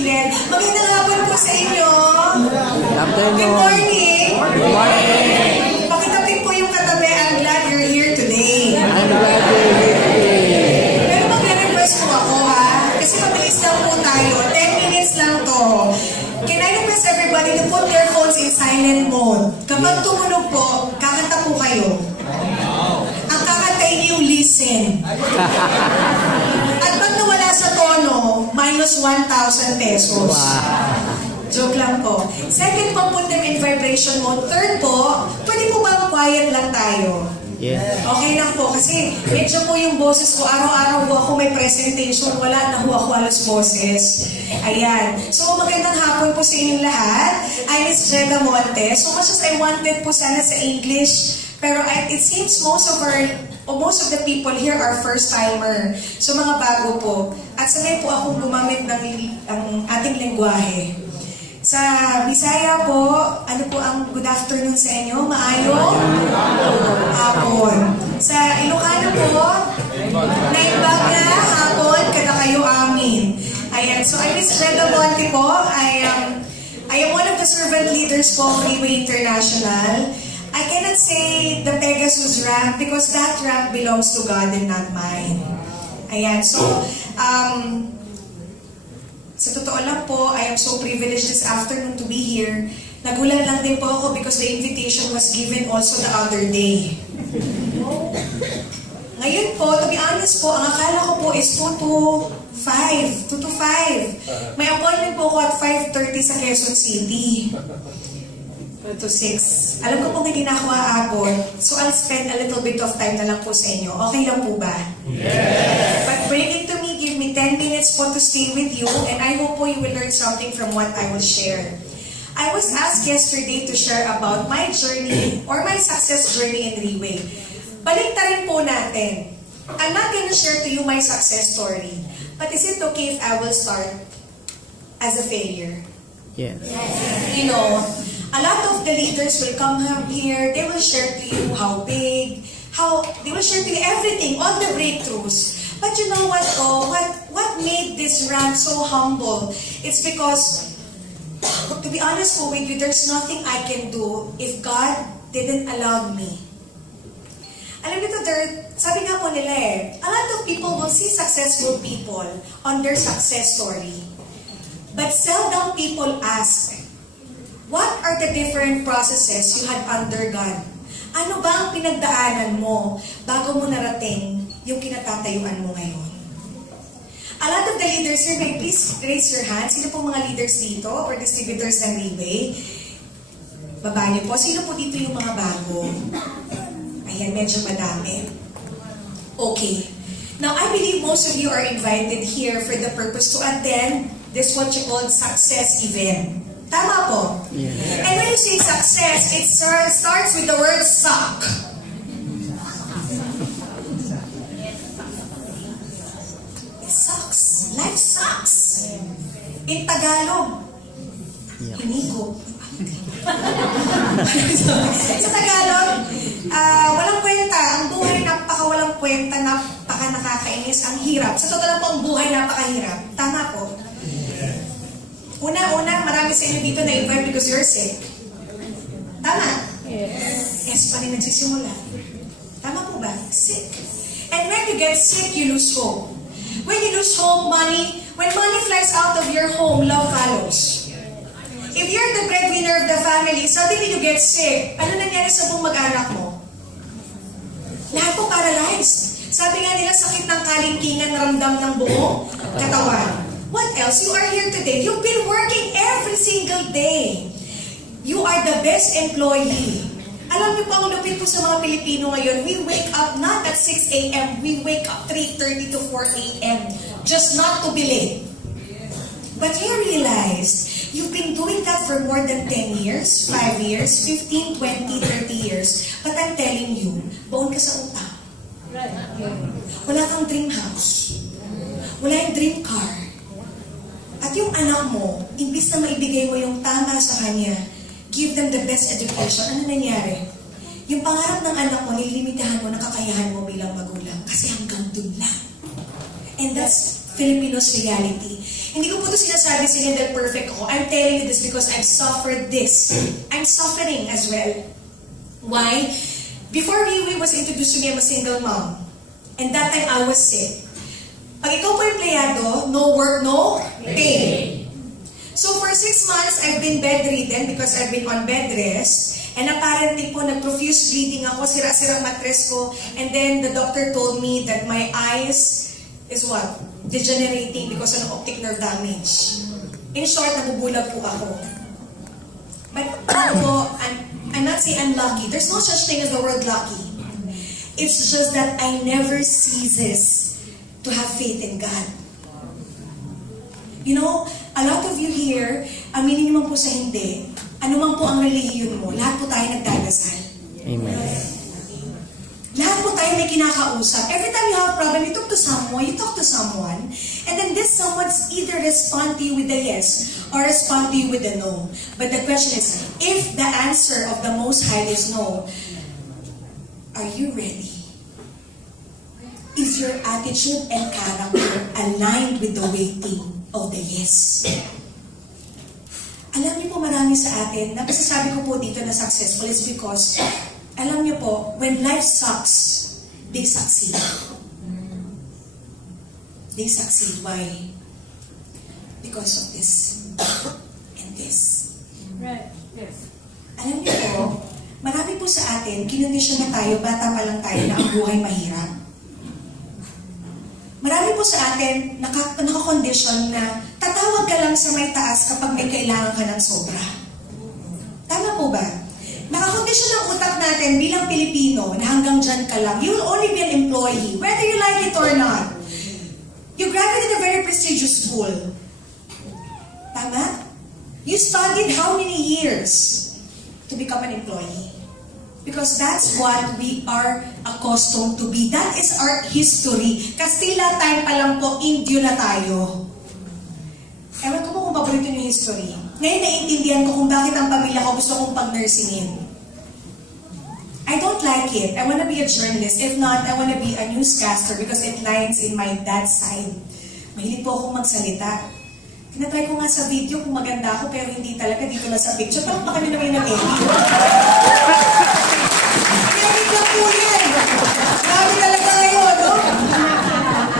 gilid. Magandang hapon po sa inyo. Good morning. Good morning. Pakitabi po yung katabi. I'm glad you're here today. I'm glad you're here today. Pero mag-request po ako ha. Kasi mabilis lang po tayo. 10 minutes lang to. Can I request everybody to put their phones in silent mode? Kapag tumunog po, kakanta po kayo. Ang kakantay niyo listen. At pag nawala sa tono, minus 1,000 pesos. Joke lang po. Second po, put them in vibration mode. Third po, pwede po bang quiet lang tayo? Yes. Okay lang po. Kasi medyo po yung boses ko, araw-araw po ako may presentation, wala na po ako alas boses. Ayan. So magandang hapon po sa inyong lahat. I'm Miss Jeddah Monte. So much as I wanted po sana sa English, pero it seems most of the people here are first-timer. So mga bago po. At sanay po akong gumamit ng ating lengguwahe. Sa Bisaya po, ano po ang good afternoon sa inyo? Maayong hapon. Sa Ilocano po, naimbag na hapon, kada kayo amin. Ayan, so I'm Miss Jeddah Monte po. I am one of the servant leaders po of Freeway International. I cannot say the Pegasus rank because that rank belongs to God and not mine. Ayan, so, sa totoo lang po, I am so privileged this afternoon to be here. Nagulat lang din po ako because the invitation was given also the other day. Ngayon po, to be honest po, ang akala ko po is 2 to 5. May appointment po ako at 5:30 sa Quezon City. 2 to 6. Alam ko pong hindi na ako aabot, so I'll spend a little bit of time na lang po sa inyo. Okay lang po ba? Yes! But bring it to me, give me 10 minutes po to stay with you, and I hope po you will learn something from what I will share. I was asked yesterday to share about my journey or my success journey in Freeway. Baliktarin po natin. I'm not gonna share to you my success story, but is it okay if I will start as a failure? Yes. You know, a lot of the leaders will come here, they will share to you how big, they will share to you everything, all the breakthroughs. But you know what, what made this rant so humble? It's because, to be honest po with you, there's nothing I can do if God didn't allow me. Alam nito, sabi nga po nila a lot of people will see successful people on their success story. But seldom people ask, what are the different processes you had undergone? Ano ba ang pinagdaanan mo bago mo narating yung kinatatayuan mo ngayon? A lot of the leaders here, may please raise your hands. Sino po mga leaders dito or distributors ng Freeway? Baba niyo po. Sino po dito yung mga bago? Ayan, medyo madami. Okay. Now, I believe most of you are invited here for the purpose to attend this what you call success event. Tama po? Yeah. And when you say success, it starts with the word suck. It sucks. Life sucks. In Tagalog, hinigo. Sa Tagalog, walang kwenta. Ang buhay napaka-walang kwenta, napaka-nakakainis. Ang hirap. Sa totoo lang po, ang buhay napakahirap. Tama po? Una, marami sa inyo dito na-invite because you're sick. Tama? Yes. Yes, pa rin nagsisimula. Tama po ba? Sick. And when you get sick, you lose hope. When you lose hope, when money flies out of your home, love follows. If you're the breadwinner of the family, suddenly you get sick, ano nangyari sa buong mag-anak mo? Lahat po paralyzed. Sabi nga nila, sakit ng kalingkingan, ramdam ng buong katawan. What else? You are here today. You've been working every single day. You are the best employee. Alam niyo po, ang lupit po sa mga Pilipino ngayon, we wake up not at 6 a.m., we wake up 3:30 to 4 a.m. just not to be late. But you realize, you've been doing that for more than 10 years, 5 years, 15, 20, 30 years. But I'm telling you, baon ka sa utang. Wala kang dream house. Wala yung dream car. At yung anak mo, imbis na maibigay mo yung tama sa kanya, give them the best education. Ano nangyari? Yung pangarap ng anak mo, nilimitahan mo, nakakayahan mo bilang magulang. Kasi hanggang dun lang. And that's Filipinos' reality. Hindi ko po ito sinasabi sa inyo dahil perfect ako. I'm telling you this because I've suffered this. I'm suffering as well. Why? Before we was introduced to me, I'm a single mom. And that time I was sick. Pag ikaw po empleyado, no work, no pay. So for 6 months, I've been bedridden because I've been on bed rest. And apparently po, nag-profuse bleeding ako, sira-sira mattress ko. And then the doctor told me that my eyes is what? Degenerating because of optic nerve damage. In short, nabubulag po ako. But po, I'm not saying unlucky. There's no such thing as the word lucky. It's just that I never ceases to have faith in God. You know, a lot of you here, aminin niyo man po sa hindi, ano man po ang relihiyon mo, lahat po tayo nagdadasal. Amen. Lahat po tayo may kinakausap. Every time you have a problem, you talk to someone, and then this someone's either respond to you with a yes, or respond to you with a no. But the question is, if the answer of the Most High is no, are you ready? Is your attitude and character aligned with the waiting of the yes? Alam niyo po, marami sa atin, napasasabi ko po dito na successful is because, alam niyo po, when life sucks, they succeed. They succeed. Why? Because of this and this. Right. Yes. Alam niyo po, marami po sa atin, kinondisyon na tayo, bata pa lang tayo na ang buhay mahirap. Marami po sa atin nakakondisyon na tatawag ka lang sa may taas kapag may kailangan ka ng sobra. Tama po ba? Nakakondisyon ang utak natin bilang Pilipino na hanggang dyan ka lang. You will only be an employee, whether you like it or not. You graduated a very prestigious school. Tama? You studied how many years to become an employee? Because that's what we are accustomed to be. That is our history. Kastila time pa lang po, Indio na tayo. Ewan ko po kung paborito yung history. Ngayon naiintindihan ko kung bakit ang pamilya ko gusto kong pag-nursingin. I don't like it. I want to be a journalist. If not, I want to be a newscaster because it lines in my dad's side. Mahilig po akong magsalita. Tinatry ko nga sa video kung maganda ako pero hindi talaga dito na sa picture. Parang baka nyo naman yung nag-edit. Nag-edit lang po yan. Grabe talaga ngayon, no?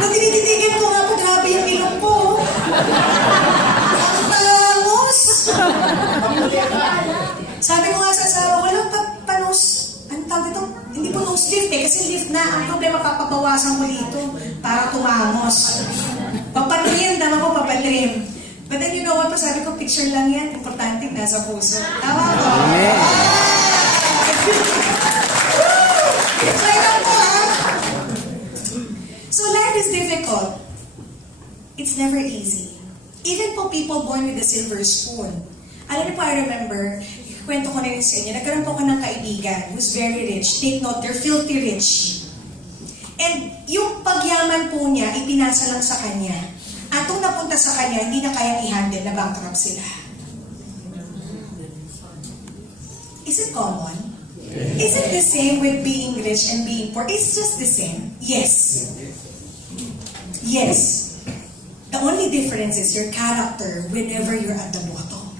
Nung tinititigan ko nga po, grabe yung ilong ko. Ang pangos! Sabi ko nga sa asawa ko, alam, panos, ano tawag ito? Hindi po nose lift eh, kasi lift na. Ang problema, papabawasan ko dito para tumangos. Papatrim, tama ko, papatrim. But then you know what, sabi ko, picture lang yan. Importante, nasa puso. Tama ko? So, ito po So, life is difficult. It's never easy. Even po people born with a silver spoon. Alam niyo po, I remember, kwento ko na yun sa inyo, nagkaroon po ko ng kaibigan who's very rich. Take note, they're filthy rich. And yung pagyaman po niya, ipinasa lang sa kanya. At kung napunta sa kanya, hindi na kayang i-handle na bankrupt sila. Is it common? Is it the same with being rich and being poor? It's just the same. Yes. Yes. The only difference is your character whenever you're at the bottom.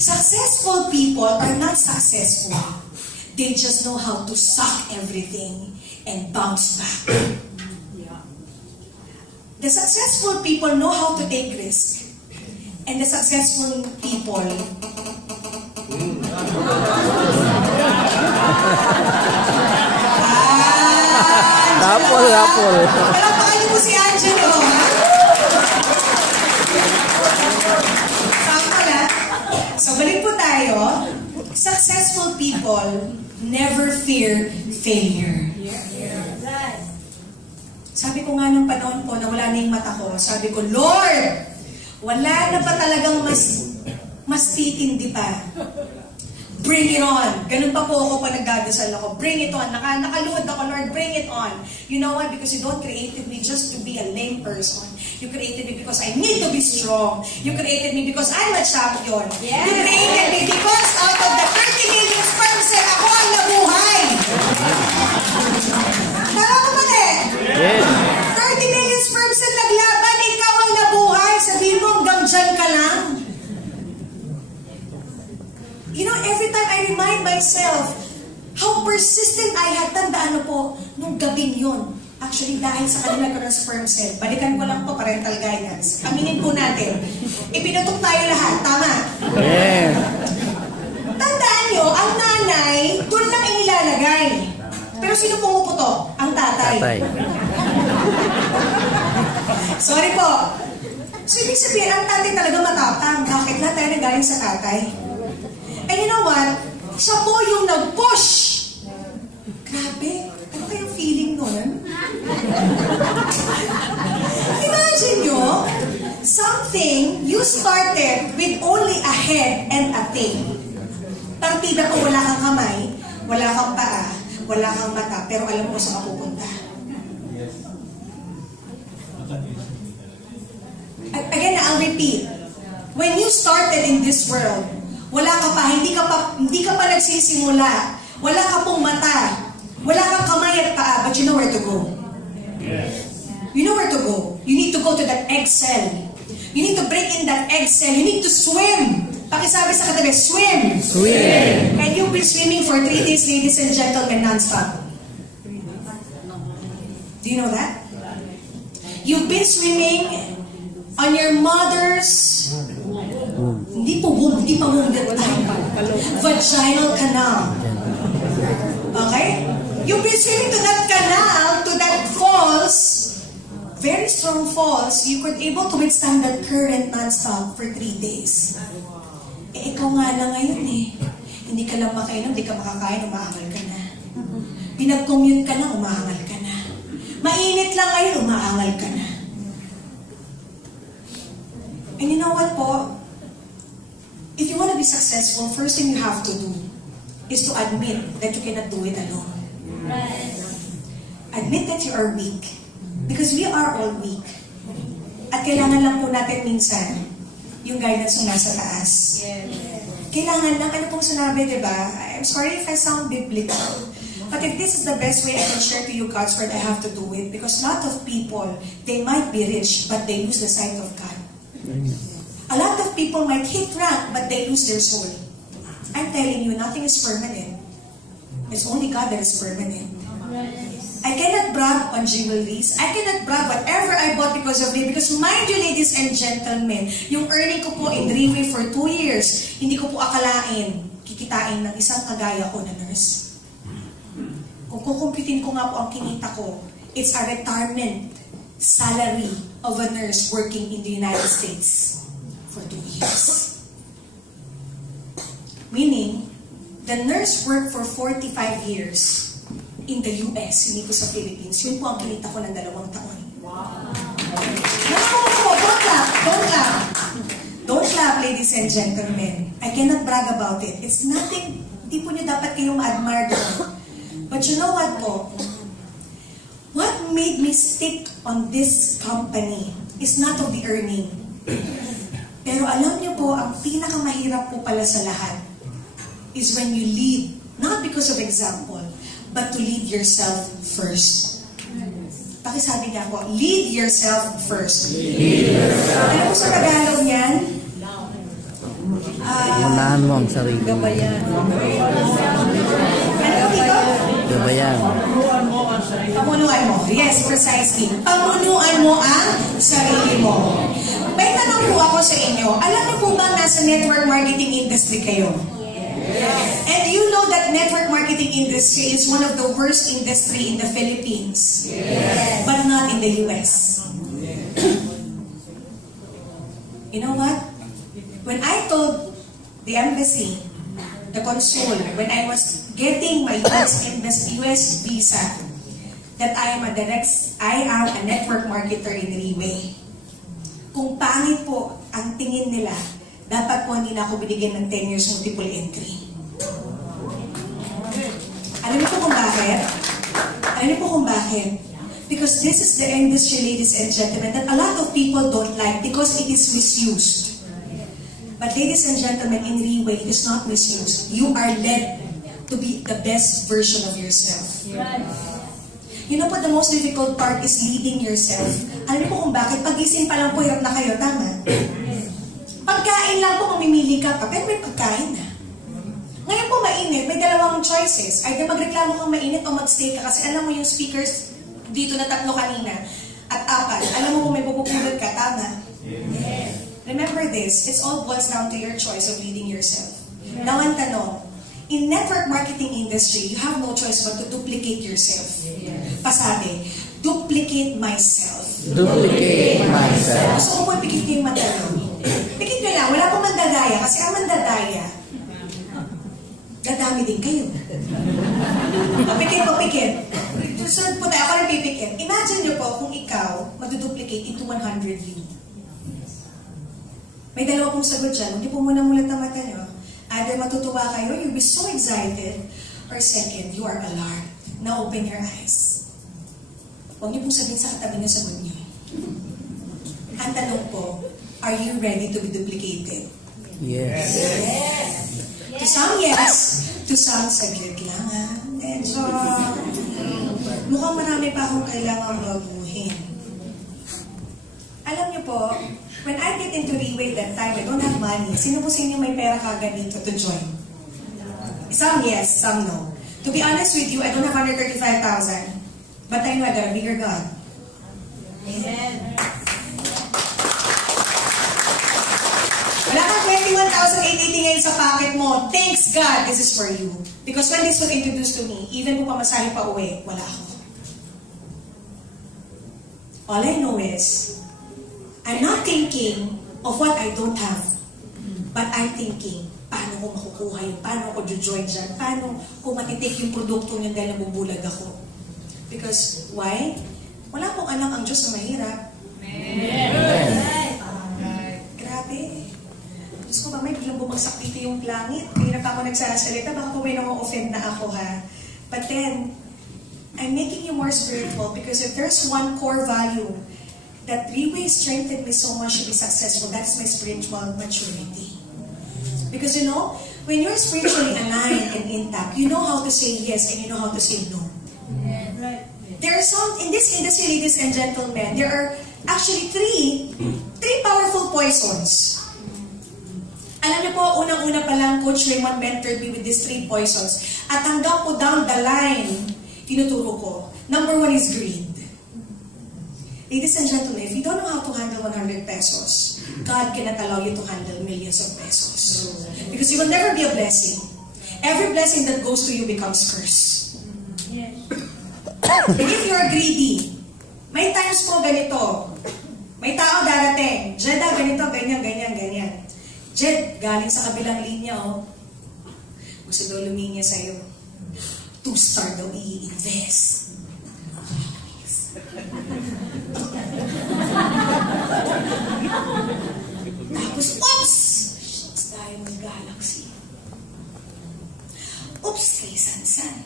Successful people are not successful. They just know how to suck everything and bounce back. The successful people know how to take risk. And the successful people Rapol. Palakpakan niyo po si Angelo. Saan pala? So, balik po tayo. Successful people never fear failure. Sabi ko nga nung panahon po na wala na yung mata ko, sabi ko, Lord, wala na pa talagang mas titindi pa. Bring it on. Ganun pa po ako pa nagdadasal ako. Bring it on. Nakaluhod ako, Lord, bring it on. You know why? Because you don't created me just to be a lame person. You created me because I need to be strong. You created me because I'm a champion. Yes. You created me because out of the 30 million sperm cell, ako ang nabuhay. Tama ko ba, Yes. 30 million sperm cell naglaban, ikaw ang nabuhay. Sabihin myself. How persistent I had. Tandaan mo po, nung gabing yun. Actually, dahil sa kanila ko ng sperm cell, balikan ko lang po, parental guidance. Aminin po natin. Ipinutok tayo lahat, tama? Yeah. Tandaan nyo, ang nanay, doon lang inilalagay. Pero sino pumuputok? Ang tatay. Tatay. Sorry po. So, ibig sabihin, ang tatay talaga matapang. Bakit lahat tayo nagaling sa tatay? And you know what? Siya po yung nag-push. Grabe. Ano kayang feeling nun? Imagine nyo, something you started with only a head and a tail. Partida ko wala kang kamay, wala kang paa, wala kang mata, pero alam mo saan mapupunta. Again, I'll repeat. When you started in this world, wala ka pa, hindi ka pa nagsisimula. Wala ka pong mata. Wala kang kamay at paa, but you know where to go. You know where to go. You need to go to that egg cell. You need to break in that egg cell. You need to swim. Pakisabi sa katabi, swim. Swim. And you've been swimming for 3 days, ladies and gentlemen, non-stop. Do you know that? You've been swimming on your mother's hindi pa womb that time. Vaginal canal. Okay? You've been swimming to that canal, to that falls, very strong falls. You were able to withstand that current non-stop for 3 days. Eh, ikaw nga lang ngayon eh. Hindi ka lang makainom, hindi ka makakain, umaangal ka na. Pinag-commute ka na, umaangal ka na. Mainit lang ngayon, umaangal ka na. And you know what po? If you want to be successful, first thing you have to do is to admit that you cannot do it alone. Admit that you are weak. Because we are all weak. At kailangan lang po natin minsan yung guidance ng nasa taas. Kailangan lang, ano pong sinabi, diba? I'm sorry if I sound biblical. But if this is the best way I can share to you God's word, I have to do it. Because a lot of people, they might be rich, but they lose the sight of God. A lot of people might hit rank, but they lose their soul. I'm telling you, nothing is permanent. It's only God that is permanent. I cannot brag on jewelries. I cannot brag whatever I bought because of it. Because mind you, ladies and gentlemen, yung earning ko po in Dreamway for 2 years, hindi ko po akalain, kikitain ng isang kagaya ko na nurse. Kung kukumputin ko nga po ang kinita ko, it's a retirement salary of a nurse working in the United States for 2 years. Meaning, the nurse worked for 45 years in the US, hindi po sa Philippines. Yun po ang kinita ko ng 2 taon. Wow! Don't clap! Don't clap! Don't clap, ladies and gentlemen. I cannot brag about it. It's nothing, hindi po niyo dapat kayong ma-admire doon. But you know what po? What made me stick on this company is not of the earning. Pero alam niyo po, ang pinakamahirap po pala sa lahat is when you lead, not because of example, but to lead yourself first. Pakisabi nga po, lead yourself first. Lead yourself. Ano po sa Tagalog niyan? Unahan mo ang sarili. Gabayan. Ano po dito? Gabayan. Pamunuan mo. Yes, precisely. Pamunuan mo ang sarili mo. May tanong po ako sa inyo. Alam niyo po ba nasa network marketing industry kayo? Yes. And you know that network marketing industry is one of the worst industry in the Philippines. Yes. But not in the US. You know what? When I told the embassy, the consul, when I was getting my US visa, that I am a network marketer in Dreamway. Kung pangit po ang tingin nila, dapat po hindi na ako binigyan ng 10 years multiple entry. Alam niyo po kung bakit? Alam niyo po kung bakit? Because this is the industry, ladies and gentlemen, that a lot of people don't like because it is misused. But ladies and gentlemen, in Dreamway, it is not misused. You are led to be the best version of yourself. You know what the most difficult part is leading yourself. Alam niyo po kung bakit? Pag-ising pa lang po, hirap na kayo, tama? Pagkain lang po, mamimili ka pa, pero may pagkain na. Ngayon po, mainit, may dalawang choices. Either magreklamo kang mainit o magstay ka kasi alam mo yung speakers dito na 3 kanina at 4. Alam mo kung may pupupulot ka, tama? Yes. Remember this, it's all boils down to your choice of leading yourself. Yes. Now, ang tanong, in network marketing industry, you have no choice but to duplicate yourself. Yes. Pasabi, duplicate myself. Duplicate myself. So, kung pikit niyo yung mata nyo, pikit nyo lang, wala pong mandadaya kasi ang mandadaya, dadami din kayo. Papikit. Susunod po tayo, ako rin pipikit. Imagine nyo po kung ikaw maduduplicate into 100 you. May dalawa pong sagot dyan. Hindi po muna mulat ang mata nyo. Either matutuwa kayo, you'll be so excited, or second, you are alarmed. Now open your eyes. Huwag niyo pong sabihin sa katabi ng sagot niyo. Ang tanong po, are you ready to be duplicated? Yes. Yes. To some, yes. To some, saglit lang, ha? Medyo, mukhang marami pa akong kailangang baguhin. Alam niyo po, when I get into Reway that time, I don't have money. Sino po sa inyo may pera kagad dito to join? Some yes, some no. To be honest with you, I don't have 135,000. But I know I got a bigger God. Amen. Wala kang 21,880 ngayon sa pocket mo. Thanks God, this is for you. Because when this was introduced to me, even kung pamasahe pa uwi, wala ako. All I know is, I'm not thinking of what I don't have. But I'm thinking, paano ko makukuha yun? Paano ko join dyan? Paano ko matitake yung produkto niyan dahil nabubulag ako? Because, why? Wala pong anak ang Diyos na mahirap. Grabe. Diyos ko ba, may biglang bumagsak dito yung langit. Hindi na pa ako nagsasalita, baka po may nang-offend na ako, ha? But then, I'm making you more spiritual because if there's one core value that really strengthened me so much to be successful, that's my spiritual maturity. Because you know, when you're spiritually aligned and intact, you know how to say yes and you know how to say no. Right. There are some, in this industry, ladies and gentlemen, there are actually three powerful poisons. Alam niyo po, unang-una pa lang, Coach Raymond mentored me with these 3 poisons. At hanggang po down the line, tinuturo ko. Number 1 is greed. Ladies and gentlemen, if you don't know how to handle 100 pesos, God cannot allow you to handle millions of pesos. Because you will never be a blessing. Every blessing that goes to you becomes curse. Yes. And if you're greedy, may times po ganito. May tao darating. Jeddah, ganito, ganyan. Jed, galing sa kabilang linya, oh. Gusto daw luminya sa'yo. 2-star daw i-invest. Tapos, oops! Shucks, Diamond Galaxy. Oops, kay Sansan.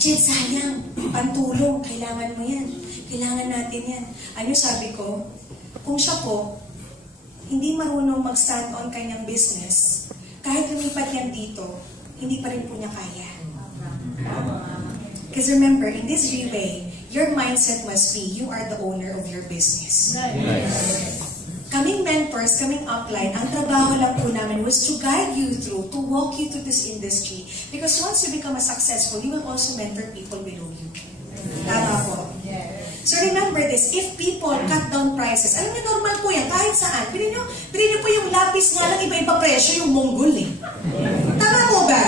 Jed, sayang. Pantulong. Kailangan mo yan. Kailangan natin yan. Ano sabi ko? Kung siya po, hindi marunong mag-stand on kanyang business, kahit lumipat yan dito, hindi pa rin po niya kaya. Because remember, in this Reway, your mindset must be, you are the owner of your business. Kaming mentors, kaming upline, ang trabaho lang po namin was to guide you through, to walk you through this industry. Because once you become a successful, you will also mentor people below you. Tama po. So remember this, if people cut down prices, alam niyo, normal po yan, kahit saan. Bilhin niyo po yung lapis nga lang, iba-iba presyo, yung Mongol eh. Tama po ba?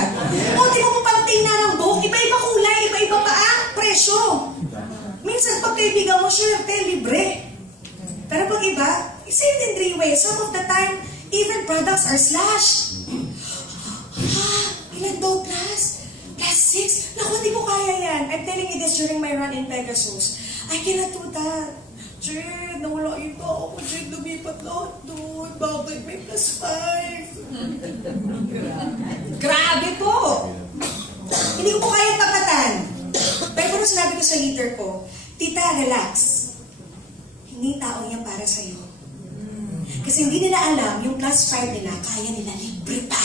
O, di mo po pang-tain na ng buhok, iba-iba kulay, iba-iba pa ang presyo. Minsan, pag kaibigan mo, syerte, libre. Pero pag iba, same in 3 ways. Some of the time, even products are slashed. Ilan daw plus? Plus 6? Naku, hindi ko kaya yan. I'm telling you this during my run in Pegasus. I cannot do that. Jed, nawala yung tao ko. Jed, lumipat lahat doon. Bakit may plus 5? Grabe po! Hindi ko po kaya tapatan. Pero kung sinabi ko sa leader ko, Tita, relax. Hindi tao yan para sa'yo. Kasi hindi nila alam, yung plus 5 nila, kaya nila libre pa.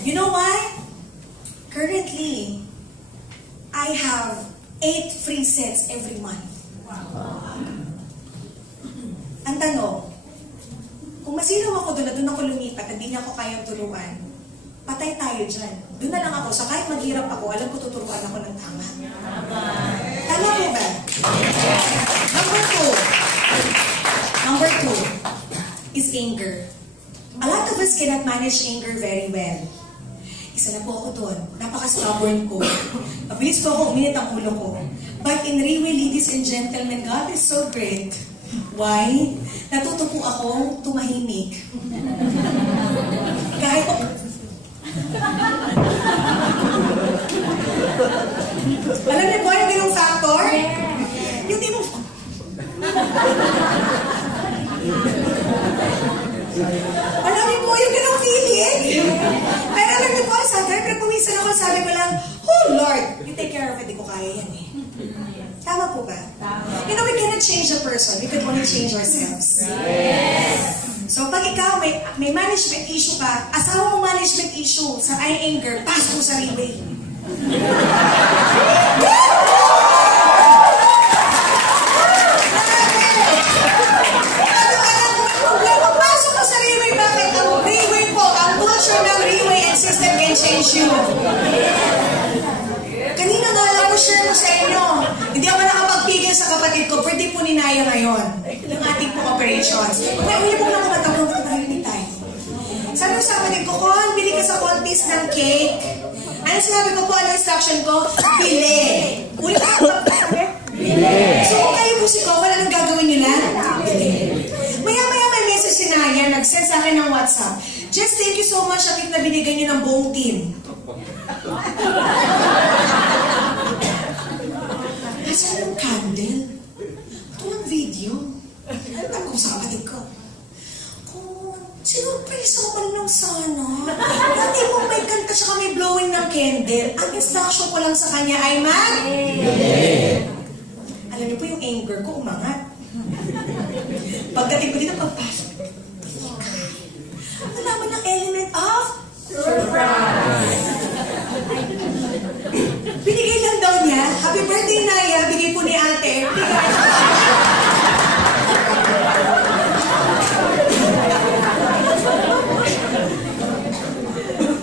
You know why? Currently, I have 8 free sets every month. Ang tanong, Kung masiraw ako doon na doon ako lumipat, hindi niya ako kayang turuan, patay tayo dyan. Doon na lang ako. So kahit maghirap ako, alam ko tuturuan ako ng tama. Tama po ba? Number two is anger. A lot of us cannot manage anger very well. Isa na po ako doon. Napaka-stubborn ko. Mabilis po ako, uminit ang ulo ko. But in real way, ladies and gentlemen, God is so great. Why? Natuto po akong tumahimik. Kahit po... Alam niyo po yung ganung factor? Yung di mo... Alam niyo po yung ganung feeling? Pero alam niyo po, sabi ko lang, oh Lord, you take care of it, di ko kaya yan eh. Tama po ba? You know, we cannot change a person. We can only change ourselves. Yes. So, pag ikaw may management issue ka, asawa mo management issue sa anger, pasok mo sa relay. Pasok mo sa relay, bakit? Ang relay po, ang culture ng relay and system can change you. Kanina nga lang ko share ko sa inyo. Hindi ako nakapagpigil sa kapatid ko, pwede po ni Naya ngayon. Yung ating po operations. Uli po lang kumatapong hindi tayo. Sabi ko sa kapatid ko, Kon, bili ka sa contest ng cake. Ano sinabi ko po, ano instruction ko? Bili. Uli po lang bili. So kung kayo po si Kon, anong gagawin nila? Bili. Maya-maya may message si Naya, nag-send sa akin ng WhatsApp. Just thank you so much at na binigay niyo ng buong team. Nasaan yung candle? Ito ng video. Ano ko sa kapatid ko? Kung sinurpresa ko pa rin ng sana. Dati mo may kanta siya kami blowing ng candle. Ang instruction ko lang sa kanya ay alam niyo po yung anger ko umangat. Pagdating ko dito, pagpasok. Nalaman ng element of surprise. Binigay lang daw niya, happy birthday Naya, bigay po ni ate.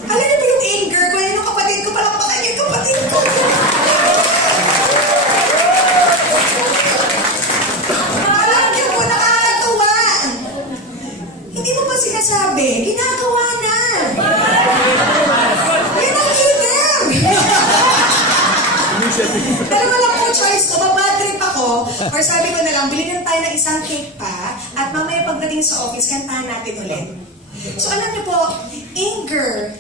Alam niyo ba yung anger ko? Yan yung kapatid ko, palakpakan yung kapatid ko. Alam niyo po, nakakatuwa. Hindi mo pa sinasabi, ginagawa na. Yan ang leader. Dalawa lang po choice ko, mabad trip ako, or sabi ko na lang, bilhin tayo ng isang cake pa, at mamaya pagdating sa office, kantahan natin ulit. So alam niyo po, anger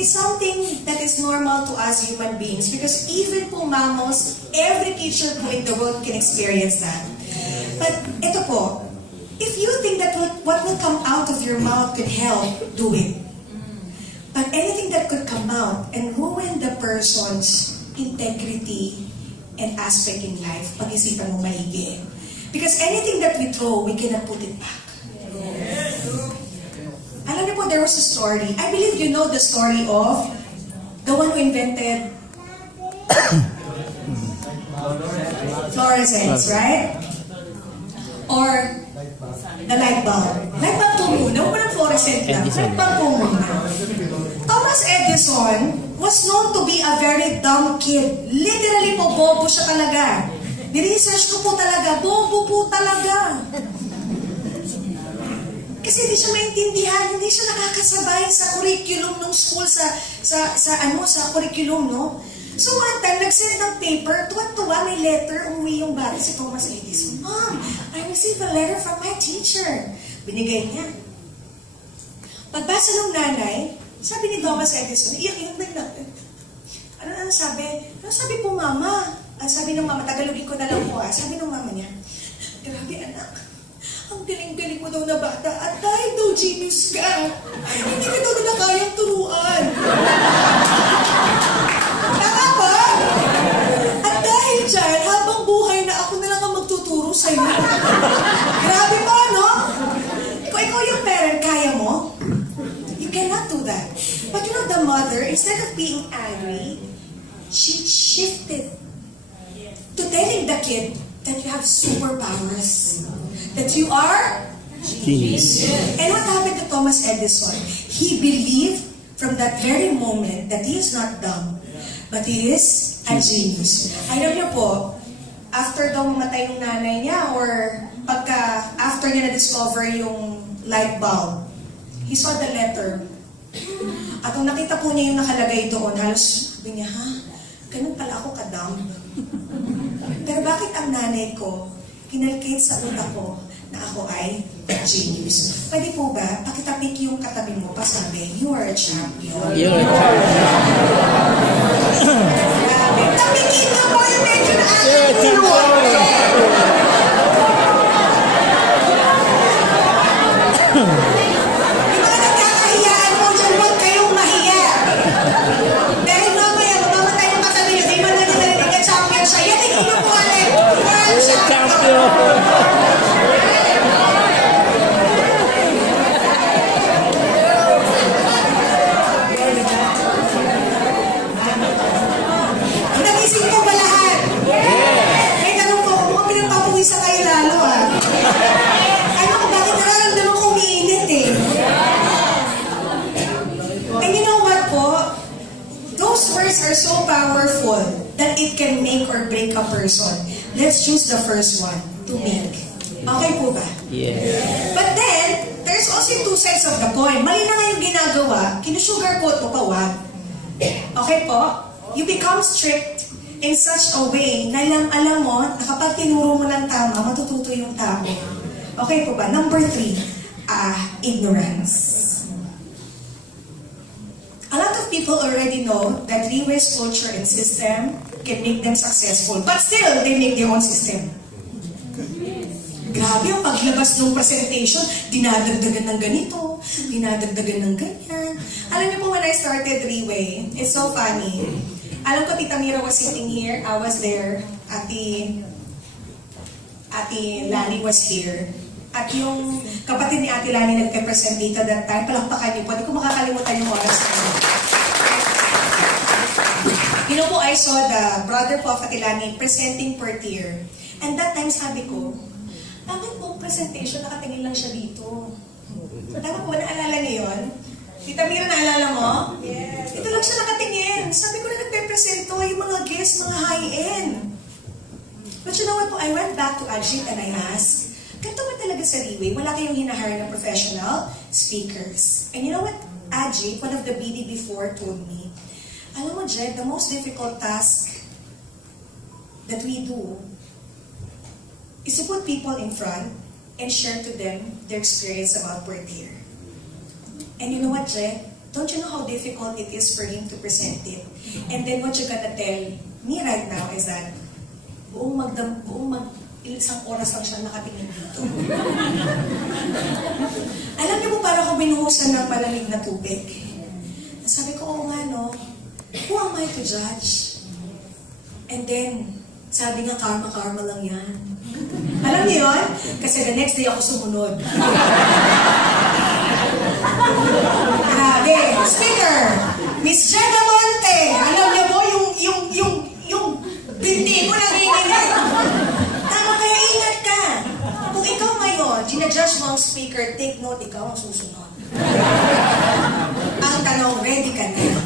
is something that is normal to us human beings because even po mammals, every creature po in the world can experience that. But ito po, if you think that what will come out of your mouth could help, do it. But anything that could come out and ruin the person's integrity and aspect in life, pag-isipan mo maigi. Because anything that we throw, we cannot put it back. Yes. Alam niyo po, there was a story. I believe you know the story of the one who invented fluorescence, right? Or the light bulb. Light bulb po muna. Huwag mo ng fluorescent lang. Light bulb po muna. Thomas Edison was known to be a very dumb kid. Literally po, bobo siya talaga. Ni-research ko po talaga, bobo po talaga. Kasi hindi siya maintindihan, hindi siya nakakasabay sa curriculum ng school, sa curriculum, no? So one time, nag-send ng paper, tuwa-tuwa, may letter, umuwi yung bata si Thomas Edison. Mom, I received a letter from my teacher. Binigay niya. Pagbasa ng nanay, sabi ni Thomas Edison, iyak yung natin. Ano sabi? Ano sabi po mama? Sabi ng mama, Tagalogin ko na lang po sabi ng mama niya, grabe anak, ang galing-galing mo daw na bata at dahil daw genius ka, hindi ka daw nila kayang turuan. Tama ba? At dahil dyan, habang buhay na ako na lang ang magtuturo sa'yo. Grabe mo, no? Kung ikaw yung parent, kaya mo? You cannot do that. But you know, the mother, instead of being angry, she shifted to telling the kid that you have superpowers. That you are Genius. And what happened to Thomas Edison? He believed from that very moment that he is not dumb, but he is a genius. Alam niyo po, after daw mamatay yung nanay niya or after niya na-discover yung light bulb, he saw the letter. At nung nakita po niya yung nakalagay doon, halos sabi niya, ha? Ganun pala ako ka-dumb. Pero bakit ang nanay ko, kinalcate sa utak ko na ako ay genius? Pwede po ba, pakitapik yung katabi mo, pasabi, you are a champion. You're a champion. Tapikin mo mo yung medyo na You're a champion. Yung mga nagkakahiyaan mo dyan, huwag kayong mahiya. Dahil mamaya, mamamatay yung katabi nyo, di ba na narinig ka champion siya? Yan, tingin nyo po ulit. You are a champion. Nagising po ba lahat? May tanong po, kung pinagpapawisan kayo lalo ano ko, bakit nararamdaman ko umiinit eh? And you know what po? Those words are so powerful that it can make or break a person. Let's choose the first one, to make. Okay po ba? Yes. But then, there's also two sides of the coin. Mali na nga yung ginagawa, kinusugarcoat mo pa, wag. Okay po? You become strict in such a way na alam mo, na kapag tinuro mo ng tama, matututo yung tao. Okay po ba? Number 3, ignorance. A lot of people already know that three-ways culture and system can make them successful, but still, they make their own system. Grabe, ang paglabas ng presentation, dinadagdagan ng ganito, dinadagdagan ng ganyan. Alam niyo po, when I started three-way, it's so funny. Alam ko, Tita Mira was sitting here, I was there, Ate Lani was here. At yung kapatid ni Ate Lani nagpe-present dito that time, palakpakan niyo po, hindi ko makakalimutan yung oras na yun. You know po, I saw the brother po of Ate Lani presenting per tier. And that time sabi ko, bakit po presentation nakatingin lang siya dito? Tama po, naalala niyo yun? Tita Mira, naalala mo? Yes. Dito lang siya nakatingin. Sabi ko na nagpe-presento, yung mga guests, mga high-end. But you know what po, I went back to Ajit and I asked, ganito ba talaga sa Riway? Wala kayong hinahire na professional speakers. And you know what, Ajit, one of the BD before told me, alam mo, Jed, the most difficult task that we do is to put people in front and share to them their experience about per tier. And you know what, Jed? Don't you know how difficult it is for him to present it? And then what you gotta tell me right now is that isang oras lang siya nakatingin dito. Alam niyo po, para akong binuhusan ng malamig na tubig. Sabi ko, oo nga no, who am I to judge? And then, sabi nga, karma lang yan. Alam niyo yun? Kasi the next day ako sumunod. Grabe. Speaker, Miss Jeddah Monte. Alam niyo po, yung binti ko nanginginig. Tama, kaya ingat ka. Kung ikaw ngayon, ginajudge mo ang speaker, take note, ikaw ang susunod. Ang tanong, ready ka na?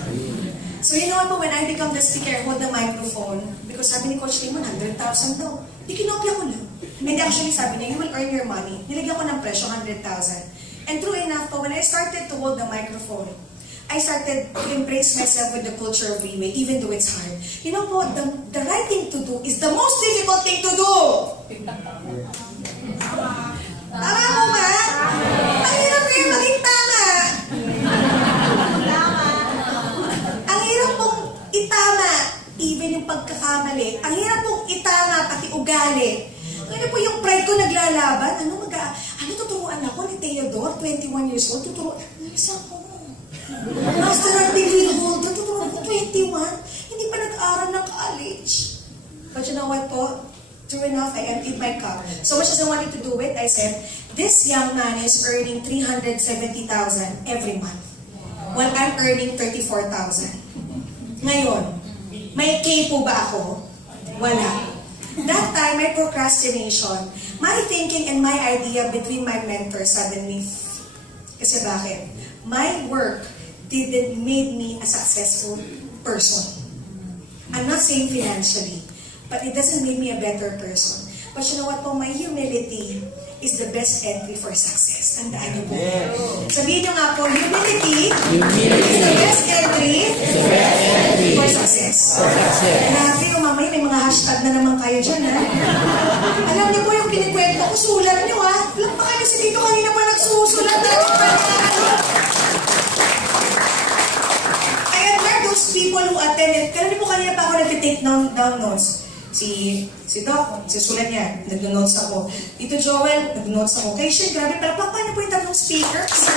So you know what po, when I become the speaker, I hold the microphone, because sabi ni Coach Raymond, 100,000 daw. Di kinopya ko lang. And actually sabi niya, you will earn your money. Nilagyan ko ng presyo, 100,000. And true enough po, when I started to hold the microphone, I started to embrace myself with the culture of Riway, even though it's hard. You know po, the right thing to do is the most difficult thing to do. Tama po ba? Ang hirap kayo maging tama. Ang hirap pong itama, even yung pagkakamali. Ang hirap pong itama, pati ugali. Ano po yung pride ko naglalaban? Ano tuturuan ako ni Theodore, 21 years old, tuturuan. Isa ko. Master of degree holder, tuturuan ko 21. Hindi pa nag-aaral ng college. But you know what po? True enough, I emptied my cup. So much as I wanted to do it, I said, this young man is earning 370,000 every month. While I'm earning 34,000. Ngayon, may K po ba ako? Wala. That time, my procrastination, My thinking and my idea between my mentors suddenly, kasi bakit? My work didn't make me a successful person. I'm not saying financially, but it doesn't make me a better person. But you know what po, my humility is the best entry for success. Tandaan niyo po. Sabihin niyo nga po, humility is the best entry for success. Grabe yung mamaya, may mga hashtag na naman kayo dyan, ha? Alam niyo po yung kinikwento ko, sulat niyo, ha? Alam pa kayo si Tito kanina pa nagsusulat. I admire those people who attended. Kailan niyo po kanina pa ako nag-take down notes? Si Doc, susulat niya, nag-notes ako. Tito Joel, nag-notes ako. Kay Shin, grabe, pero paano po yung tatlong speakers?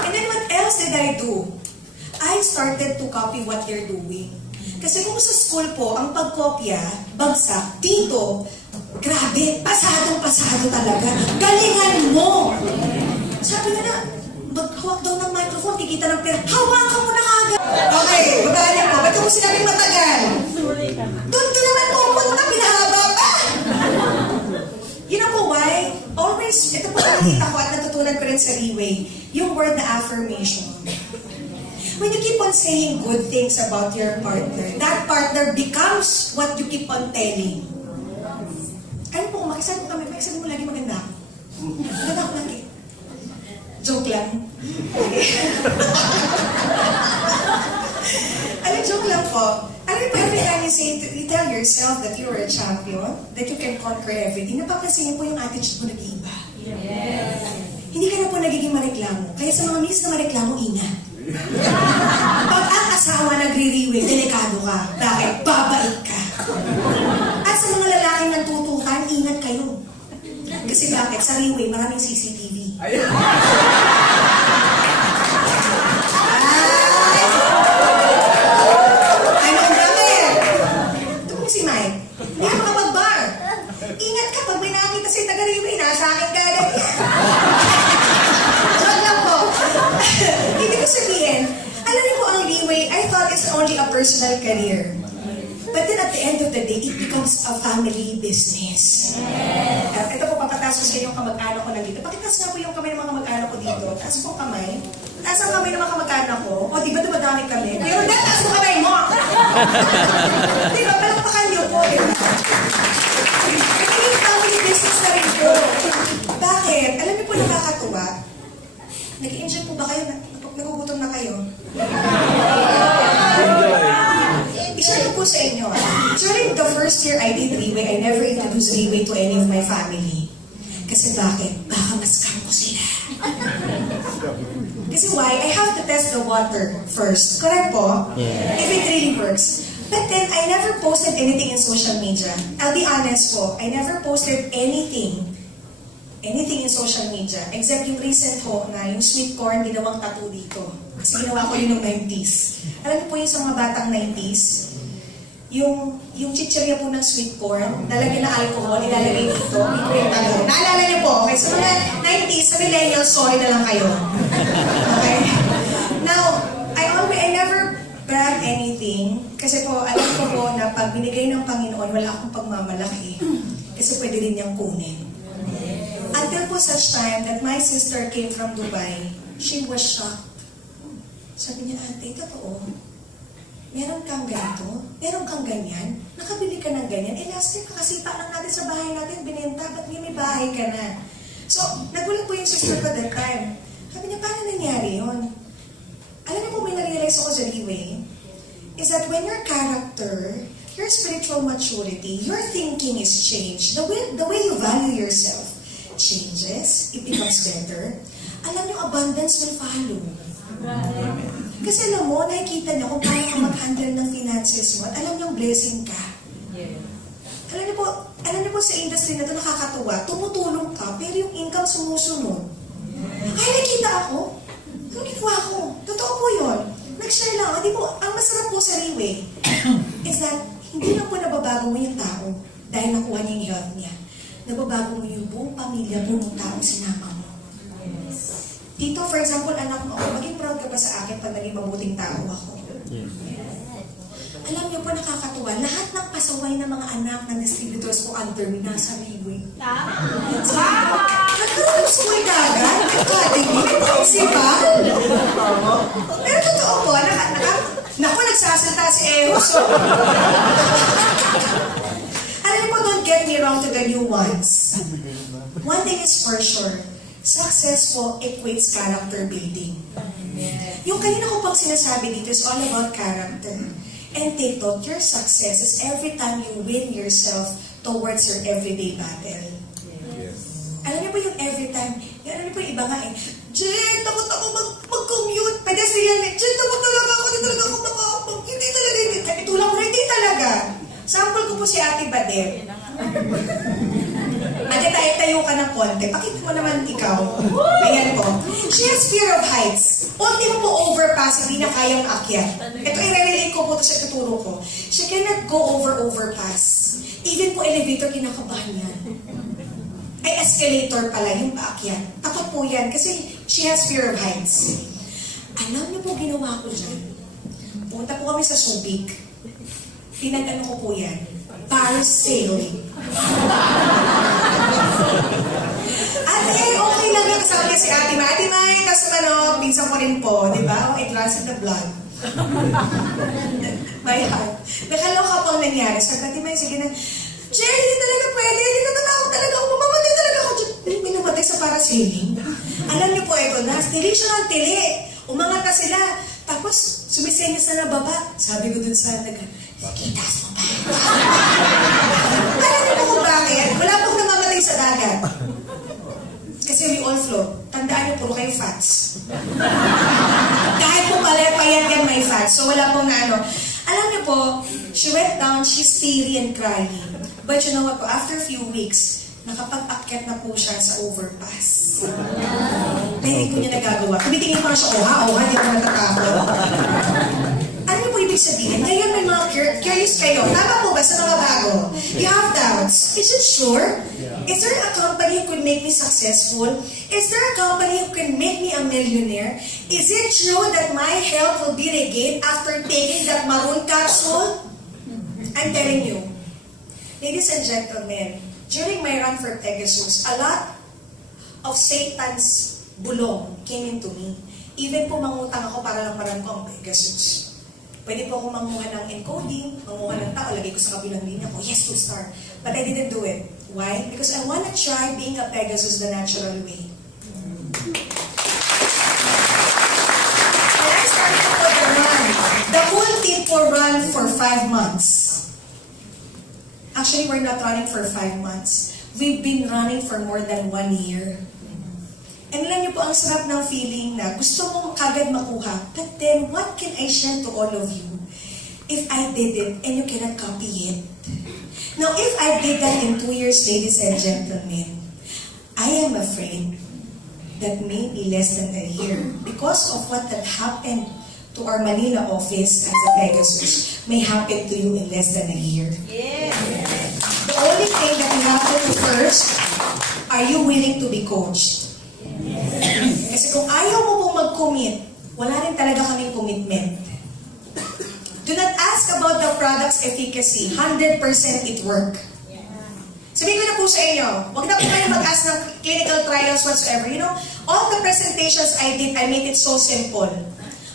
And then what else did I do? I started to copy what they're doing. Kasi kung sa school po, ang pagkopya, bagsak, dito, grabe, pasadong-pasado talaga. Galingan mo! Sabi nga na, maghawak daw ng microphone, kikita ng pera, hawakan mo na agad! Okay, baba niya po. Ba't mo sinabing matagal? Doon naman pumunta, pinahaba pa! You know po why? Always, ito po nakikita ko at natutunan ko rin sa Leeway, yung word na affirmation. When you keep on saying good things about your partner, that partner becomes what you keep on telling. Ano po, makisabi mo kami, makisabi mo lagi maganda ako. Maganda ako lagi. Joke lang. Joke lang po. Every time you tell yourself that you are a champion, that you can conquer everything, napapansin po yung attitude mo nag-iiba. Yes. Hindi ka na po nagiging mareklamo. Kaya sa mga miss na mareklamo, ingat. Pag ang asawa nagre-rewind, delikado ka. Bakit? Babait ka. At sa mga lalaking nagtutukan, ingat kayo. Kasi bakit? Sa rewind, maraming CCTV. Si Mike, hindi ka makapag-bar. Ingat ka pag may nakakita sa'yo taga-rewind, sa akin ka agad yan. Joke lang po. Hindi ko sabihin, alam niyo po ang leeway, I thought it's only a personal career. But then at the end of the day, it becomes a family business. At ito po, papataas ko sa inyo yung kamag-anak ko nandito. Pakitas nga po yung kamay ng mga kamag-anak ko dito. Taas po kamay. Taas ang kamay ng mga kamag-anak ko. O, di ba dumadami kami? Pero taas mo kamay mo! Di ba? Palakpakan niyo po. Ito yung family business na rin po. Bakit? Alam niyo po nakakatuwa? Nag-i-enjoy po ba kayo? Nagugutom na kayo? I-share ko po sa inyo. During the first year I did Leeway, I never introduced Leeway to any of my family. Kasi bakit? Baka mascam ko sila. Kasi why? I have to test the water first. Correct po? Yeah. If it really works. But then, I never posted anything in social media. I'll be honest po, I never posted anything in social media, except yung recent ho na yung sweet corn, ginawang tattoo dito. Kasi ginawa ko yun ng 90s. Alam niyo po yung sa mga batang 90s, yung chichirya po ng sweet corn, nalagyan na alcohol, ilalagay dito, ito yung tattoo. Naalala niyo po, okay? Sa mga 90s, sa millennials, sorry na lang kayo. Okay? Now, I never brag anything, kasi po, alam ko po na pag binigay ng Panginoon, wala akong pagmamalaki. Kasi pwede rin niyang kunin. Until po such time that my sister came from Dubai, she was shocked. Sabi niya, ate, totoo. Meron kang ganito? Meron kang ganyan? Nakabili ka ng ganyan? Eh, last year, kakasipa lang natin sa bahay natin, binenta, ba't may bahay ka na? So, nagulat po yung sister ko that time. Sabi niya, paano nangyari yun? Alam niyo po, may narealize ako sa Leeway, is that when your character, your spiritual maturity, your thinking is changed, the way you value yourself changes, it becomes better, alam niyo, abundance will follow. Kasi alam mo, nakikita niyo kung paano ka mag-handle ng finances mo at alam niyo, blessing ka. Alam niyo po sa industry na ito nakakatuwa, tumutulong ka, pero yung income sumusunod. Ay, nakita ako. Ano ginawa ko? Totoo po yun. Nag-share lang. Di po, ang masarap po sa Leeway is that hindi lang po nababago mo yung tao dahil nakuha niya yung health niya. Nababago mo yung buong pamilya, buong taong sinama mo. Dito, for example, anak mo ako, maging proud ka ba sa akin pag naging mabuting tao ako? Alam niyo po, nakakatuwa. Lahat ng pasaway ng mga anak ng distributors ko under me, nasa Railway. Nagkaroon school ka agad? Academy? Principal? Pero totoo po, naku, nagsasalta si Eros. Alam niyo po, don't get me wrong to the new ones. One thing is for sure, success po equates character building. Yung kanina ko pang sinasabi dito is all about character. And take note, your success is every time you win yourself towards your everyday battle. Alam niyo po yung every time, alam niyo po yung iba nga eh, Jen, takot ako mag-commute, pedestrian eh, Jen, takot talaga ako, hindi talaga ako makakapag, hindi talaga, itulak ko, hindi talaga. Sample ko po si Ate Badem. Ate, tayo ka ng konti. Pakita mo naman ikaw. Ayan po. She has fear of heights. Ultimo po overpass, hindi na kayang akyat. Ito, i-relate ko po ito sa tuturo ko. She cannot go over overpass. Even po elevator, kinakabahan yan. Ay, escalator pala, yung paakyat. Takot po yan kasi she has fear of heights. Alam niyo po ginawa ko dyan. Punta po kami sa Subic. Pinag-ano ko po yan. Parasailing. Ate, okay lang yan. Kasama niya si Ate May. Ate May, kasi pinsan ko rin po. Diba? It runs in the blood. My heart. Nakaloka po ang nangyari. Sabi, Ate May, sige na. Jay, hindi talaga pwede. Hindi natatakot talaga ako. Mamamatay talaga ako. May namatay sa parasailing. Alam niyo po ito, tili siya ng tili. Umangat na sila. Tapos, sumisenyas na baba. Sabi ko dun sa sige, taas mo pa. Alam niyo po kung bakit? Wala pong namamatay sa dagat. Kasi we all float. Tandaan niyo, puro kayo fats. Kahit po payat yan may fats. So wala pong na ano. Alam niyo po, she went down, she's teary and crying. But you know what po, after a few weeks, nakapag-akyat na po siya sa overpass. Hindi ko niya nagagawa. Tumitingin pa siya, oha, di ako natatakot. Ano niyo po ibig sabihin? Ngayon may mga curious kayo. Tama po ba sa mga bago? You have doubts. Is it sure? Is there a company who could make me successful? Is there a company who can make me a millionaire? Is it true that my health will be regained after taking that maroon capsule? I'm telling you, ladies and gentlemen, during my run for Pegasus, a lot of Satan's bulong came into me. Even po mangutang ako para lang maran ko ang Pegasus. Pwede po ako manguha ng encoding, manguha ng tao, lagay ko sa kabilang linya ko, yes, 2-star. But I didn't do it. Why? Because I want to try being a Pegasus the natural way. And I started for the run. The whole team for run for 5 months. Actually, we're not running for 5 months. We've been running for more than 1 year. And alam niyo po, ang sarap ng feeling na gusto mong kagad makuha. But then, what can I share to all of you if I did it and you cannot copy it? Now, if I did that in 2 years, ladies and gentlemen, I am afraid that maybe less than a year, because of what had happened to our Manila office as a Pegasus, may happen to you in less than a year. Yeah. The only thing that you have to do first, are you willing to be coached? Kasi kung ayaw mo pong mag-commit, wala rin talaga kaming commitment. Do not ask about the product's efficacy. 100% it work. Sabihin ko na po sa inyo, huwag na po kayo mag-ask ng clinical trials whatsoever. You know, all the presentations I did, I made it so simple.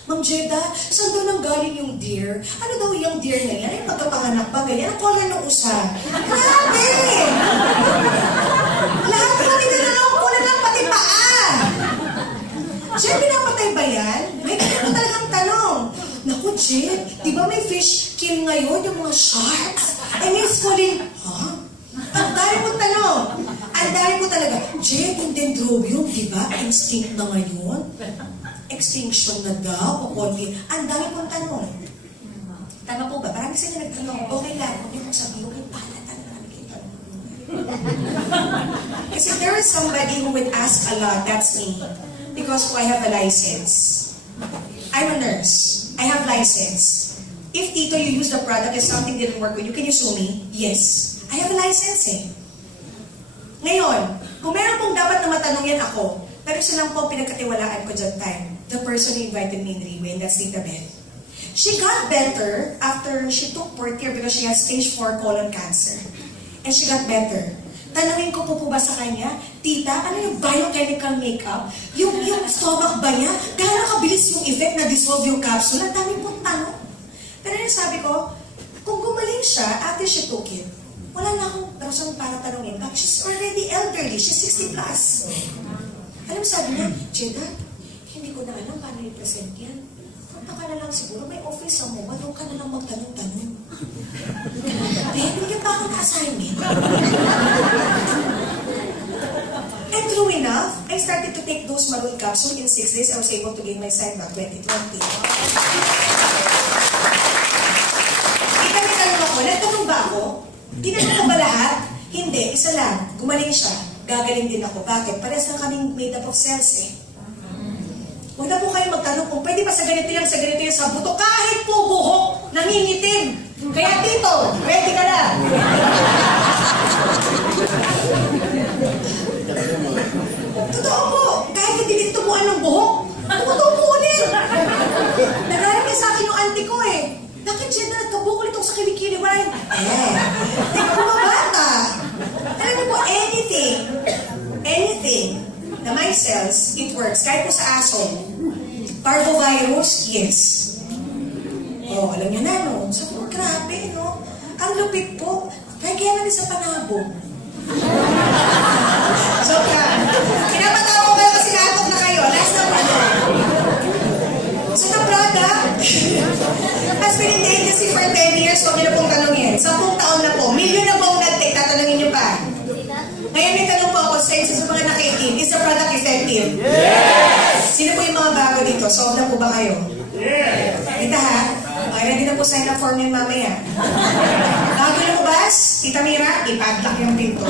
Ma'am Jeddah, saan daw nang galing yung deer? Ano daw yung deer na yan? Ay, magkapanganak ba? Ganyan? Ang kola ng usa. Grabe! Lahat pati na lang ang kola ng pati paa. Jen, pinapatay ba yan? May ganyan talagang tanong. Naku, Jen, di ba may fish kill ngayon, yung mga sharks? I mean, it's calling, huh? Ang dami mo tanong. Ang dami mo talaga. Jen, yung dendrobium, di ba? Instinct na ngayon. Extinction na daw, o konti. Ang dami mong tanong. Tama po ba? Parang sila nagtanong, okay lang, huwag niyo kong sabihin, okay, palatan na kami kayo tanong. Kasi if there is somebody who would ask a lot, that's me. Because I have a license. I'm a nurse. I have license. If, Tito, you use the product and something didn't work with you, can you sue me? Yes. I have a license eh. Ngayon, kung meron pong dapat na matanong yan ako, pero isa lang po pinagkatiwalaan ko dyan time. The person who invited me in Riwe, and that's Tita Beth. She got better after she took 4th year because she has stage 4 colon cancer. And she got better. Tanungin ko po ba sa kanya, Tita, ano yung biochemical makeup? Yung stomach ba niya? Gano'n kabilis yung effect na dissolve yung capsule? Ang dami pong tanong. Pero yung sabi ko, kung gumaling siya after she took it, wala na akong rason para tanungin. But she's already elderly. She's 60 plus. Alam sabi niya, Jeddah, hindi ko na alam paano i-present yan. Punta ka na lang siguro, may office mo, doon ka na lang magtanong-tanong. Bigyan pa ako ng assignment. And true enough, I started to take those maroon capsule. In 6 days, I was able to gain my sight back 2020. Itanong ako, nagtanong ba ako? Tinanong ko ba lahat? Hindi, isa lang. Gumaling siya. Gagaling din ako. Bakit? Parehas lang kaming made up of cells eh. Huwag na po kayo magtanong kung pwede pa sa ganito yan, sa buto. Kahit po buhok, nangingitim. Kaya Tito, ready ka na. Totoo po. Kahit hindi din tumuan ng buhok, tumutuo po ulit. Nagalang niya sa akin yung auntie ko eh. Bakit siya na nagkabukol itong sa kilikili? Wala yung, di ka bumabata. Alam niyo po, anything na my cells, it works. Kahit po sa aso. Parvovirus, yes. Oh, alam niyo na, no? So, grabe, no? Ang lupit po. Kaya namin sa panabo. So, pinapatawa ko kayo kasi natok na kayo. Last na pala. So, the product has been in the agency for 10 years. Huwag niyo na pong tanongin. 10 taon na po. Million na pong nag-take. Tatanungin niyo pa. Ngayon may tanong po ako sa mga nakikitin. Is the product effective? Yes! Sino po yung mga bago dito? Sold na po ba kayo? Yes! Kita ha? Okay, ready na po sign up form yun mamaya. Bago lumabas, Tita Mira, ipadlock yung pinto.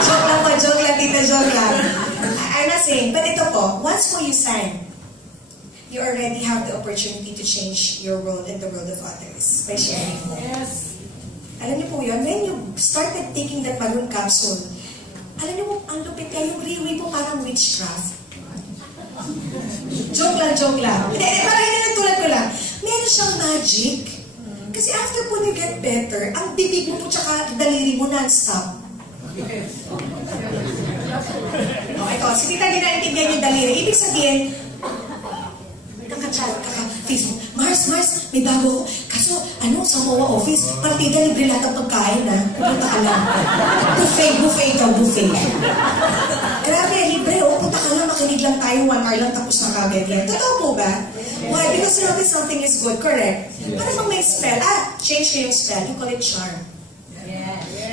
Joke lang po, joke lang, Tita, joke lang. I'm not saying, but ito po, once po you sign, you already have the opportunity to change your role in the world of others by sharing more. Yes. Alam niyo po yun, when you started taking that balloon capsule, alam niyo po, ang lupit kayo, yung riwi po parang witchcraft. Joke lang. Parang hindi tulad ko lang. Meron siyang magic. Kasi after po you get better, ang bibig mo po tsaka daliri mo non-stop. Oh, ito, si Tita hindi naintindihan yung daliri. Ibig sabihin, Facebook, Mars, may bago ko. Kaso, sa MOA office, partida libre lahat ng pagkain, ha? Punta ka lang. Buffet. Grabe, libre, punta ka lang, makinig lang tayo, 1 hour lang, tapos na kagad yan. Totoo po ba? Why? Because you know something is good, correct? Para bang may spell, change ko yung spell, you call it charm.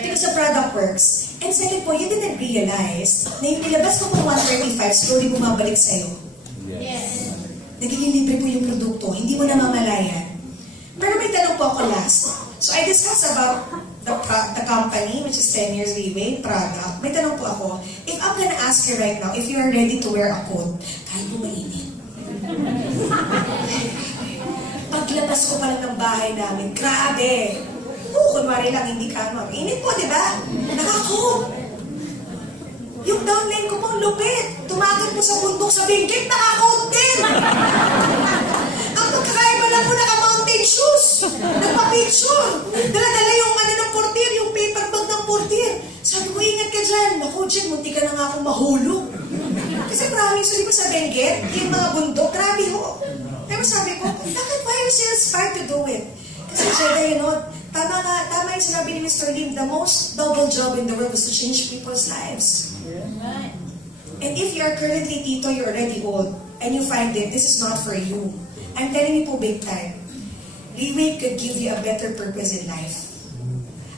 Because the product works. And second po, you didn't realize na yung nilabas ko po 135, slowly bumabalik sa'yo. Yes. Nagiging libre po yung produkto, hindi mo namamalayan. Pero may tanong po ako last. So I discussed about the company, which is 10 years leeway, product. May tanong po ako, if I'm gonna ask you right now, if you are ready to wear a coat, kahit po mainit. Paglabas ko pa lang ng bahay namin, grabe! Kunwari lang, hindi ka init po, di ba? Naka-coat. Yung downline ko pong lupit. Tumagal po sa bundok sa bingkit, naka-coat din. Ang pagkakaiba lang po naka-mountain shoes. Nagpa-picture. Dala-dala yung ng portier, yung paper bag ng portier. Sabi ko, ingat ka dyan. Naku, Jen, munti ka na nga akong mahulog. Kasi promise, di ba sa Benguet, yung mga bundok, grabe ho. Pero sabi ko, bakit why are you so inspired to do it? Kasi Jeddah, you know, tama yung sinabi ni Mr. Lim, the most noble job in the world is to change people's lives. Right. And if you're currently Tito, you're already old, and you find that this is not for you, I'm telling you po big time, Leeway could give you a better purpose in life.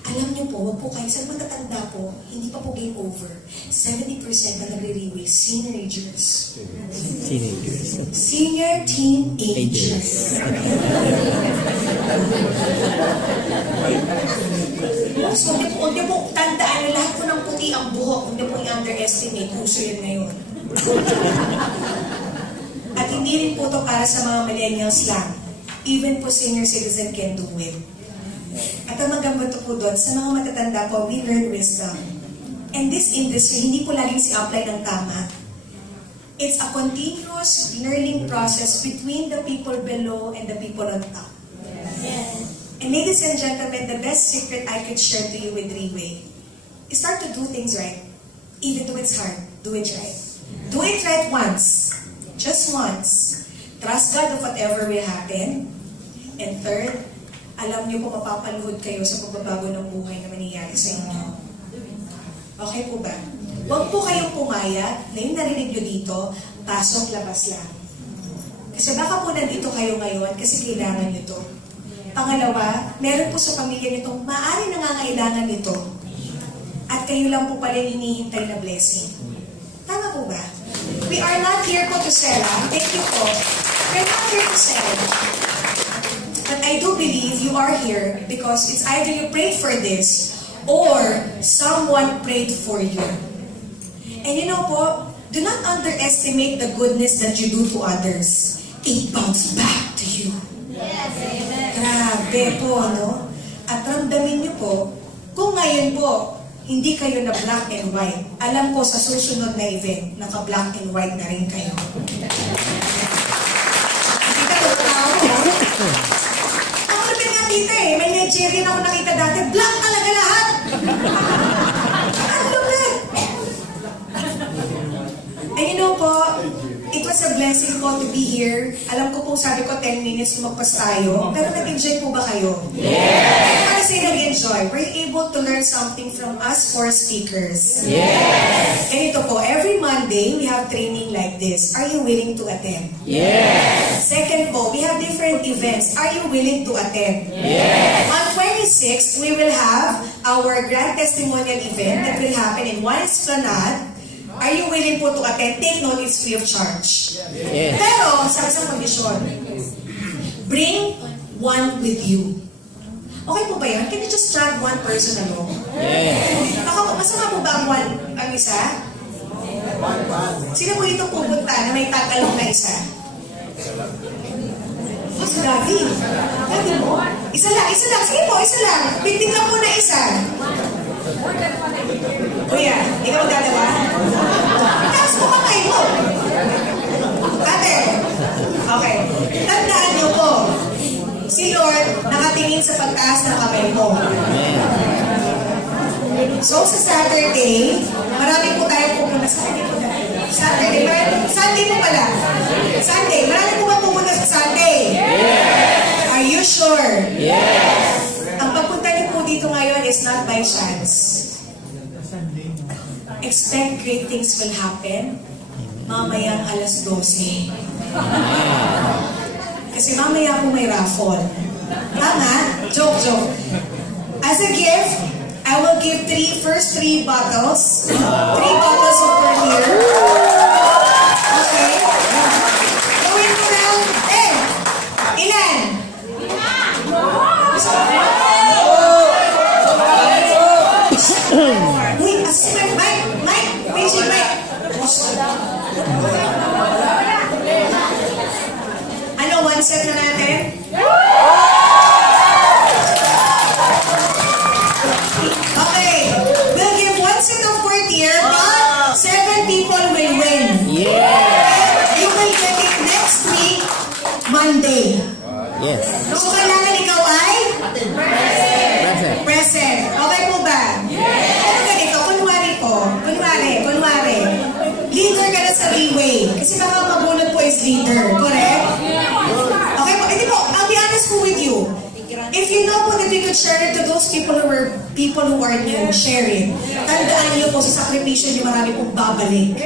Alam niyo po, wag po kayo, sa matatanda po, hindi pa po game over. 70% na nagre-leeway, teenagers. Senior teenagers. So, huwag niyo po tandaan na lahat po ng puti ang buhok, huwag niyo po i-underestimate, uso yun ngayon. At hindi rin po ito para sa mga millennials lang. Even po senior citizen can do it. At ang maganda po doon, sa mga matatanda po, we learn wisdom. And this industry, hindi po laging si-apply ng tama. It's a continuous learning process between the people below and the people on top. Yes. And ladies and gentlemen, the best secret I could share to you with Three-Way is start to do things right. Even though it's hard, do it right. Do it right once. Just once. Trust God of whatever will happen. And third, alam niyo po mapapaluhod kayo sa pagbabago ng buhay na mangyayari sa inyo. Okay po ba? Huwag po kayong pumayag na yung narinig nyo dito, pasok, labas lang. Kasi baka po nandito kayo ngayon kasi kailangan nyo to. Pangalawa, meron po sa pamilya nitong maaaring nangangailangan nito. At kayo lang po pala yung hinihintay na blessing. Tama po ba? We are not here po to sell. Thank you po. We're not here to sell. But I do believe you are here because it's either you prayed for this or someone prayed for you. And you know po, do not underestimate the goodness that you do to others. It bounces back to you. Yes, amen. Grabe po, no? At ramdamin niyo po, kung ngayon po, hindi kayo na black and white, alam ko sa susunod na event, naka-black and white na rin kayo. Kita ko tao, ako rin nga dito eh, may Nigerian ako nakita dati, black talaga lahat! Ang lupit! And you know po, it was a blessing po to be here. Alam ko po, sabi ko 10 minutes lumagpas tayo. Pero nag-enjoy po ba kayo? Yes! Para say nag-enjoy, we're able to learn something from us 4 speakers. Yes! And ito po, every Monday, we have training like this. Are you willing to attend? Yes! Second po, we have different events. Are you willing to attend? Yes! On 26, we will have our grand testimonial event that will happen in one esplanade. Are you willing po to attend? Take note, it's free of charge. Yes. Pero, sa isang kondisyon, bring one with you. Okay po ba yan? Can you just drag one person along? Yes. Masama po ba ang isa? Sino po dito pupunta na may tatalong na isa? Oh, si Gabi. Gabi mo? Isa lang. Sige po, isa lang. Bitin lang po na isa. Kuya, ikaw dalawa? Taas mo kamay mo. Ate. Okay. Tandaan niyo po, si Lord nakatingin sa pagtaas ng kamay mo. So sa Saturday, marami po tayo pupunta sa Saturday. Sunday po pala. Sunday. Marami po ba pupunta sa Sunday? Yes! Are you sure? Yes! Ang pagpunta niyo po dito ngayon is not by chance. Expect great things will happen mamayang alas 12. Kasi mamaya po may raffle. Tama? Joke. As a gift, I will give first three bottles. 3 bottles over here. Okay? Going around. Ilan? Uy, asipin. Mike. Paging Mike. Ano, one set na natin? Okay. We'll give one set of 4 here, but 7 people will win. Yeah. You will get it next week, Monday. Yes. So, kailangan ikaw ay? Present. Okay po ba? Yes. Pero ganito, kunwari. Leader ka na sa Three-Way. Kasi baka mabunod po is leader. Correct? Okay po. Hindi po, I'll be honest po with you. If you know po that we could share it to those people who are new, share it. Tandaan niyo po sa sakripisyo niyo marami pong babalik.